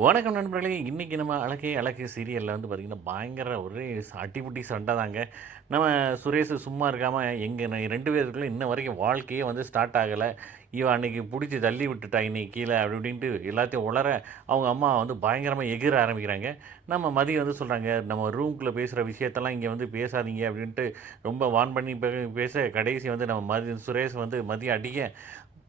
வணக்கம் நண்பர்களே! இன்னைக்கு நம்ம அழகே அழகு சீரியல்ல வந்து பார்த்தீங்கன்னா, பயங்கர ஒரே அடிபுடி சண்ட தாங்க. நம்ம சுரேஷ் சும்மா இருக்காம, எங்க 2 பேருக்குள்ள இன்ன வரைக்கும் வாழ்க்கையே வந்து ஸ்டார்ட் ஆகல. இவ அன்னைக்கு புடிச்சு தள்ளி விட்டுட்டா இன்னைக்கு கீழ அப்படி இப்படின்ட்டு எல்லாத்தையும் உளற, அவங்க அம்மா வந்து பயங்கரமா எகிற ஆரம்பிக்கிறாங்க. நம்ம மதி வந்து சொல்றாங்க, "நம்ம ரூம்குள்ள பேசுற விஷயத்தெல்லாம் இங்க வந்து பேசாதீங்க" அப்படின்ட்டு ரொம்ப வார்ன் பண்ணி பேச, கடைசி வந்து நம்ம சுரேஷ் வந்து மதிய அடிக்க,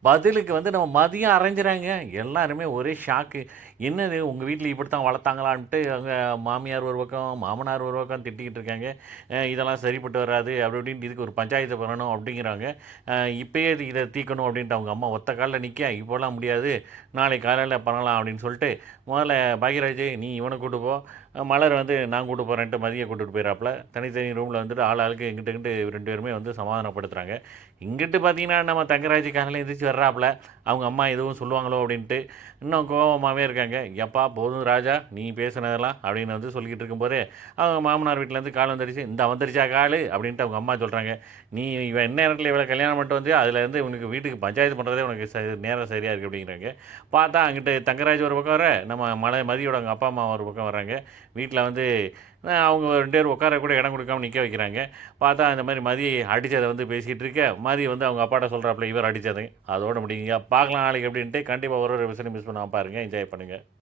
பதிலுக்கு வந்து நம்ம மதியம் அரைஞ்சுறாங்க. எல்லாருமே ஒரே ஷாக்கு. என்னது உங்க வீட்ல இப்படித்தான் வளர்த்தாங்களான்ட்டு அவங்க மாமியார் ஒரு பக்கம், மாமனார் ஒரு பக்கம் திட்டிக்கிட்டு இருக்காங்க. இதெல்லாம் சரிப்பட்டு வராது அப்படி இப்படின்ட்டு இதுக்கு ஒரு பஞ்சாயத்து பண்ணணும் அப்படிங்கிறாங்க. இப்பயே இத தீர்க்கணும் அப்படின்ட்டு அவங்க அம்மா ஒத்த கால்ல நிக்க, இப்போலாம் முடியாது. நாளைக்கு காலையில பண்ணலாம் அப்படின்னு சொல்லிட்டு, முதல்ல பாக்யராஜ் நீ இவன கூட்டு போ. மலர் வந்து நான் கூட்டு போறேன்ட்டு மதிய கூட்டிட்டு போயிறாப்புல. தனித்தனி ரூம்ல வந்துட்டு ஆள் ஆளுக்கு இங்கிட்டு, இங்கிட்டு 2 பேருமே வந்து சமாதானப்படுத்துறாங்க. இங்கிட்டு பார்த்தீங்கன்னா, நம்ம தங்கராஜ் காலையில எந்திரிச்சு வர்றாப்புல. அவங்க அம்மா எதுவும் சொல்லுவாங்களோ அப்படின்ட்டு, இன்னும் கோவமாவே இருக்காங்க. "எப்பா போதும் ராஜா, நீ பேசுனதெல்லாம்" அப்படின்னு வந்து சொல்லிக்கிட்டு இருக்கும்போதே, அவங்க மாமனார் வீட்லேருந்து கால் வந்துருச்சு. "இந்தா வந்துருச்சா காலு?" அப்படின்ட்டு அவங்க அம்மா சொல்றாங்க. "நீ இவ எந்நேரத்தில இவள கல்யாணம் பண்ணிட்டு வந்தியோ, அதுலேருந்து உனக்கு வீட்டுக்கு பஞ்சாயத்து பண்ணுறதே உனக்கு நேரம் சரியா இருக்கு" அப்படிங்கிறாங்க. பார்த்தா அங்கிட்டு தங்கராஜ் ஒரு பக்கம் வர, நம்ம மதியோட அவங்க அப்பா, அம்மா ஒரு பக்கம் வர்றாங்க. வீட்ல வந்து அவங்க 2 பேரும் உட்கார கூட இடம் கொடுக்காம நிக்க வைக்கிறாங்க. பார்த்தா இந்த மாரி மதி அடிச்சத வந்து பேசிக்கிட்டு இருக்க, மதி வந்து அவங்க அப்பாட்ட சொல்றாப்புல இவர் அடிச்சது. அதோட முடியுங்க. பார்க்கலாம் நாளைக்கு எப்படின்ட்டு. கண்டிப்பா ஒரு ஒரு எபிசோடையும் மிஸ் பண்ணாம பாருங்க. என்ஜாய் பண்ணுங்க.